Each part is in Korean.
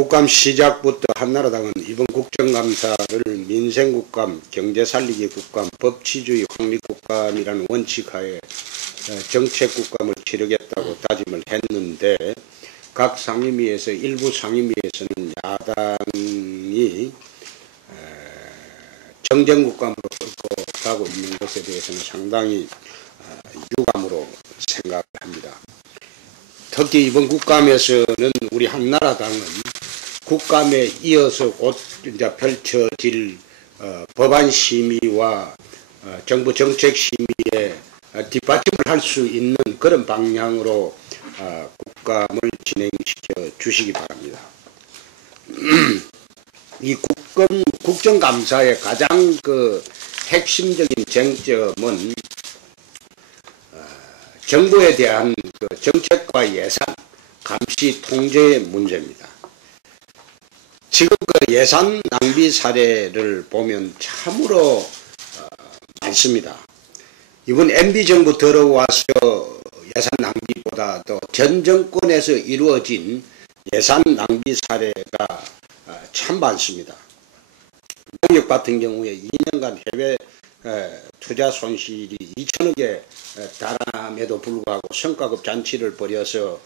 국감 시작부터 한나라당은 이번 국정감사를 민생국감, 경제살리기 국감, 법치주의 확립국감이라는 원칙하에 정책국감을 치르겠다고 다짐을 했는데, 각 상임위에서 일부 상임위에서는 야당이 정쟁국감으로 끌고 가고 있는 것에 대해서는 상당히 유감으로 생각을 합니다. 특히 이번 국감에서는 우리 한나라당은 국감에 이어서 곧 이제 펼쳐질 법안 심의와 정부 정책 심의에 뒷받침을 할 수 있는 그런 방향으로 국감을 진행시켜 주시기 바랍니다. 이 국정감사의 가장 핵심적인 쟁점은 정부에 대한 정책과 예산, 감시, 통제의 문제입니다. 지금 예산 낭비 사례를 보면 참으로 많습니다. 이번 MB정부 들어와서 예산 낭비보다도 전 정권에서 이루어진 예산 낭비 사례가 참 많습니다. 농협 같은 경우에 2년간 해외 투자 손실이 2천억에 달함에도 불구하고 성과급 잔치를 벌여서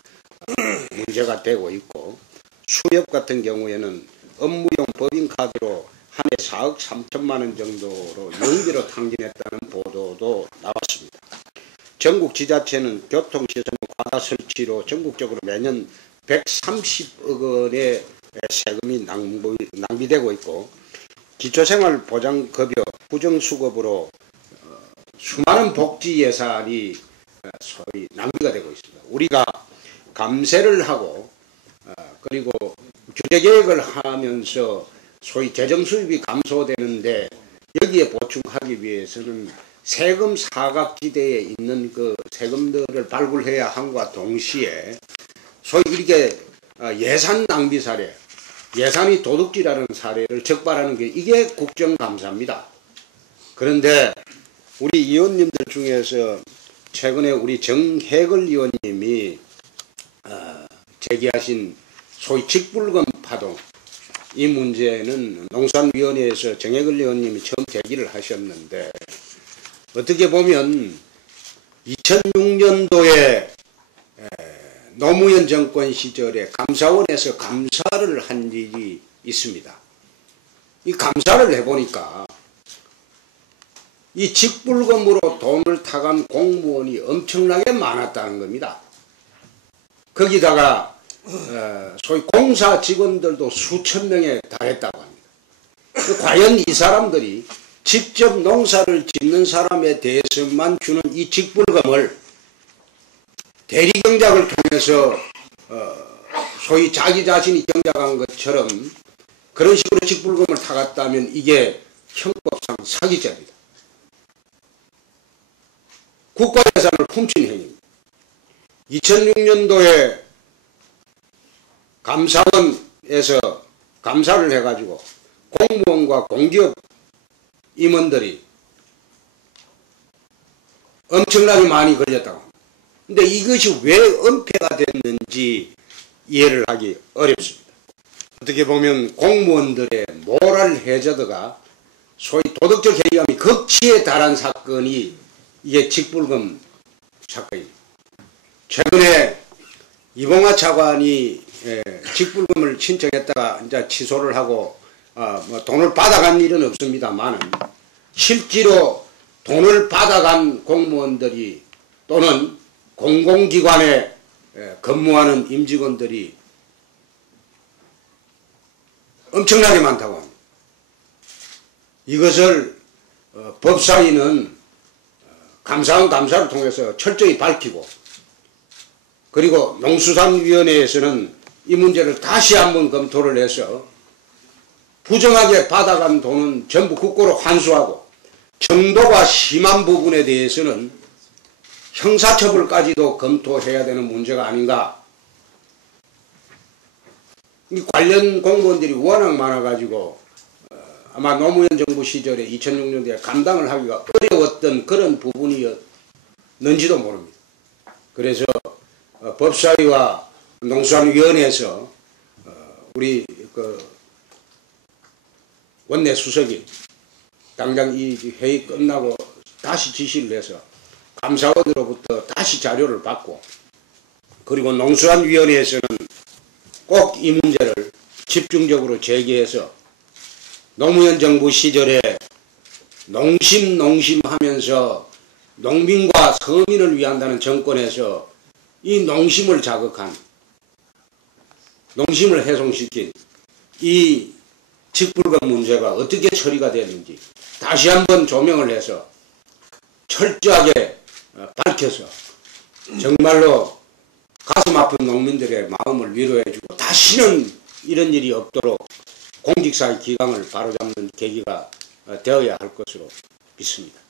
문제가 되고 있고, 수협 같은 경우에는 업무용 법인카드로 한 해 4억 3천만 원 정도로 연기로 탕진했다는 보도도 나왔습니다. 전국 지자체는 교통시설 과다 설치로 전국적으로 매년 130억 원의 세금이 낭비되고 있고, 기초생활보장급여 부정수급으로 수많은 복지 예산이 소위 낭비가 되고 있습니다. 우리가 감세를 하고 그리고 규제개혁을 하면서 소위 재정수입이 감소되는데, 여기에 보충하기 위해서는 세금 사각지대에 있는 세금들을 발굴해야 함과 동시에 소위 이렇게 예산 낭비 사례, 예산이 도둑질하는 사례를 적발하는 게 이게 국정감사입니다. 그런데 우리 의원님들 중에서 최근에 우리 정혜걸 의원님이 제기하신 소위 직불금 파동, 이 문제는 농산위원회에서 정혜걸 의원님이 처음 제기를 하셨는데, 어떻게 보면 2006년도에 노무현 정권 시절에 감사원에서 감사를 한 일이 있습니다. 이 감사를 해보니까 이 직불금으로 돈을 타간 공무원이 엄청나게 많았다는 겁니다. 거기다가 소위 공사 직원들도 수천 명에 달했다고 합니다. 과연 이 사람들이 직접 농사를 짓는 사람에 대해서만 주는 이 직불금을 대리경작을 통해서 소위 자기 자신이 경작한 것처럼 그런 식으로 직불금을 타갔다면 이게 형법상 사기죄입니다. 국가예산을 훔친 행위입니다. 2006년도에 감사원에서 감사를 해가지고 공무원과 공기업 임원들이 엄청나게 많이 걸렸다고 합니다. 근데 이것이 왜 은폐가 됐는지 이해를 하기 어렵습니다. 어떻게 보면 공무원들의 모랄 해저드가 소위 도덕적 해이감이 극치에 달한 사건이 이게 직불금 사건입니다. 최근에 이봉화 차관이 직불금을 신청했다가 이제 취소를 하고 돈을 받아간 일은 없습니다만, 실제로 돈을 받아간 공무원들이 또는 공공기관에 근무하는 임직원들이 엄청나게 많다고 합니다. 이것을 법사위는 감사원 감사를 통해서 철저히 밝히고, 그리고 농수산위원회에서는 이 문제를 다시 한번 검토를 해서 부정하게 받아간 돈은 전부 국고로 환수하고, 정도가 심한 부분에 대해서는 형사처벌까지도 검토해야 되는 문제가 아닌가. 이 관련 공무원들이 워낙 많아가지고 아마 노무현 정부 시절에 2006년도에 감당을 하기가 어려웠던 그런 부분이었는지도 모릅니다. 그래서 법사위와 농수산위원회에서 우리 원내 수석이 당장 이 회의 끝나고 다시 지시를 해서 감사원으로부터 다시 자료를 받고, 그리고 농수산위원회에서는 꼭 이 문제를 집중적으로 제기해서 노무현 정부 시절에 농심하면서 농민과 서민을 위한다는 정권에서 이 농심을 자극한, 농심을 훼손시킨 이 직불금 문제가 어떻게 처리가 됐는지 다시 한번 조명을 해서 철저하게 밝혀서 정말로 가슴 아픈 농민들의 마음을 위로해주고 다시는 이런 일이 없도록 공직사회 기강을 바로잡는 계기가 되어야 할 것으로 믿습니다.